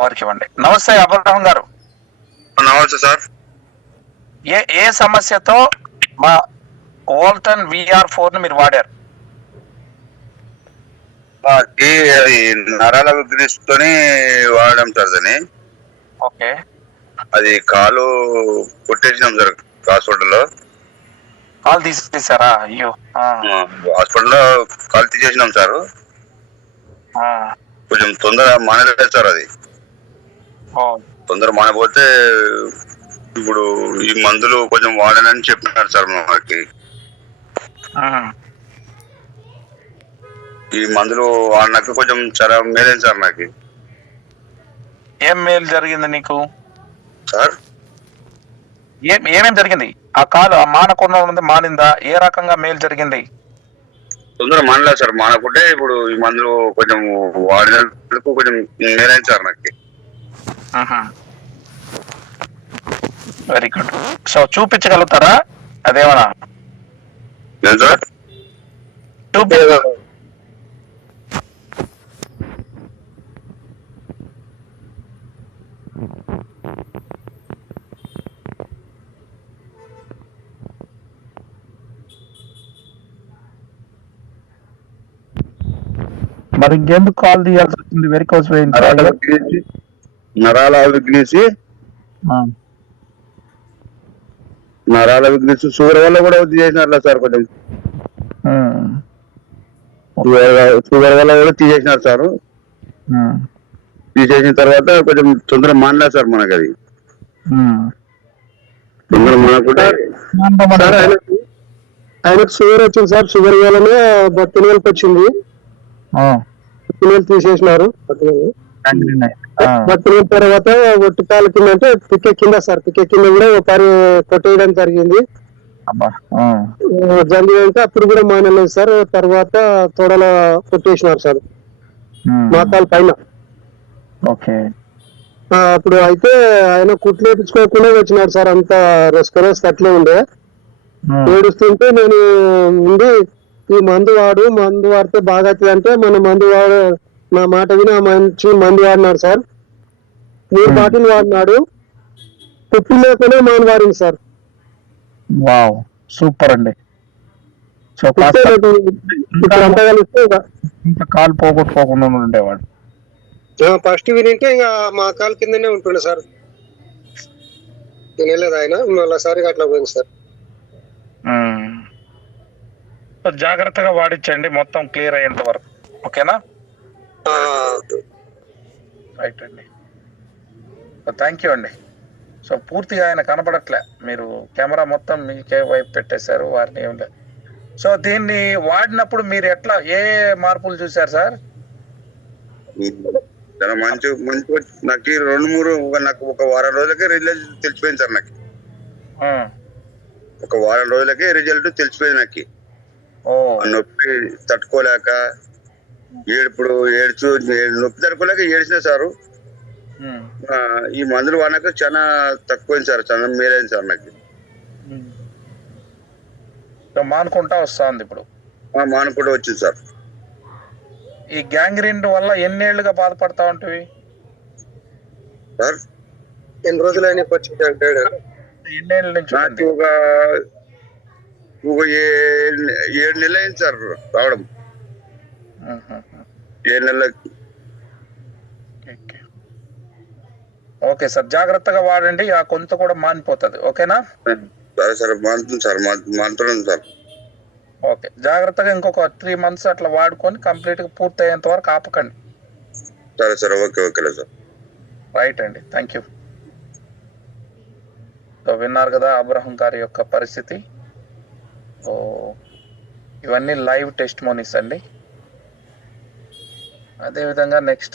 వారికి ఇవ్వండి. నమస్తే అబ్రహం గారు. నమస్తే సార్. ఏ సమస్యతో మా వోల్టన్ VR4 ని మీరు వాడారు? మాకి అది నరాల విగ్రహిస్తోని వాడడం సార్ దాన్ని. ఓకే. అది కాలు కొట్టేసినాం సార్ హాస్పిటల్లో. కాలు తీసేసారా? అయ్యో. హాస్పిటల్లో కాలు తీసేసినాం సార్. కొంచెం తొందర మానలేదు సార్ అది. తొందర మానపోతే ఇప్పుడు ఈ మందులు కొంచెం వాడనని చెప్పినారు సార్ మాకి. ఈ మందులు వాడినాక కొంచెం చాలా మేలైంది సార్ నాకు. ఏం మేలు జరిగింది నీకు సార్? ఏమేం జరిగింది? ఆ కాలు మానకుండా ఉన్నది మానిందా? ఏ రకంగా మేలు జరిగింది? తొందర మానలేదు సార్. మానకుంటే ఇప్పుడు ఈ మందులు కొంచెం వాడినందుకు కొంచెం మేలైంది సార్ నాకు. Very good. సో చూపించగలుగుతారా అదేమన్నా? సార్ మరి ఇంకెందుకు కాల్ తీయాల్సి వచ్చింది? వెరికోస్ వెయిన్ నరాల విగ్నేసి షుగర్ వల్ల కూడా తీసేసినారు సార్. కొంచెం షుగర్ వల్ల కూడా తీసేసినారు సార్. తీసేసిన తర్వాత కొంచెం తొందర మానలేదు సార్ మనకు. అది తొందర మానకుంటే ఆయనకు షుగర్ వచ్చింది సార్. షుగర్ వల్లనే బొత్తినేలకు వచ్చింది. బొత్తినేలు తీసేసినారు. బొత్తినేల తర్వాత ఒట్టి కాలు కింద అంటే పిక్కె కింద సార్. పిక్కె కింద కూడా ఒకసారి కొట్టేయడం జరిగింది. జరిగిందంటే అప్పుడు కూడా మానలేదు సార్. తర్వాత తొడల కొట్టేసినారు సార్, మోకాలు పైన. అప్పుడు అయితే ఆయన కుట్లు వేపించుకోకుండా వచ్చినారు సార్. అంత రెస్కొరేస్ అట్లే ఉండే. ఏడుస్తుంటే నేను ఉండి ఈ మందు వాడితే బాగా అవుతుంది అంటే మన మందు నా మాట విని ఆ మంచి మందు వాడినాడు సార్. 3 బాటిల్ వాడినాడు. కుట్లు లేకుండా మాను వాడింది సార్. సూపర్ అండి. సో కాలు పోగొట్టుకోకుండా ఉండేవాడు. ఫస్ట్ వినింటే ఇంకా మా కాలు కిందనే ఉంటుండే సార్. తినలేదు ఆయన. మళ్ళీసారిగా అట్లా పోయింది సార్. జాగ్రత్తగా వాడించండి మొత్తం క్లియర్ అయ్యేంత వరకు. ఓకేనా? రైట్ అండి. థ్యాంక్ యూ అండి. సో పూర్తిగా ఆయన కనబడట్లే. మీరు కెమెరా మొత్తం మీకే వైపు పెట్టేశారు, వారిని ఏం లేదు. సో దీన్ని వాడినప్పుడు మీరు ఎట్లా ఏ మార్పులు చూసారు సార్? చాలా మంచి నాకు 2-3 నాకు ఒక వారం రోజులకే రిజల్ట్ తెలిసిపోయింది సార్. నాకు ఒక వారం రోజులకే రిజల్ట్ తెలిసిపోయింది. నాకు నొప్పి తట్టుకోలేక నొప్పి తట్టుకోలేక ఏడ్చిన సారు. ఈ మందులు వాడినాక చాలా తక్కువైంది సార్. చాలా మేలైంది సార్ నాకు. మానుకుంటా వస్తా ఉంది ఇప్పుడు. మానుకుంటూ వచ్చింది సార్. ఈ గ్యాంగ్రీన్ వల్ల ఎన్నేళ్లుగా బాధపడతా ఉంటివి సార్? ఎన్ని రోజులైనా ఎన్నేళ్ళ నుంచి? నాకు ఒక 7 నెలలు అయింది సార్ రావడం. 7 నెలల. ఓకే సార్, జాగ్రత్తగా వాడండి. ఆ కొంత కూడా మానిపోతుంది. ఓకేనా? సరే సార్, మానుతుంది సార్. మానుతున్నాను సార్. ఓకే, జాగ్రత్తగా ఇంకొక 3 months అట్లా వాడుకొని కంప్లీట్ గా పూర్తి అయ్యేంత వరకు ఆపకండి. సరే సార్. Okay sir. రైట్ అండి, థ్యాంక్ యూ. విన్నారు కదా అబ్రహం గారి యొక్క పరిస్థితి. ఇవన్నీ లైవ్ టెస్టిమోనీస్ అండి. అదేవిధంగా నెక్స్ట్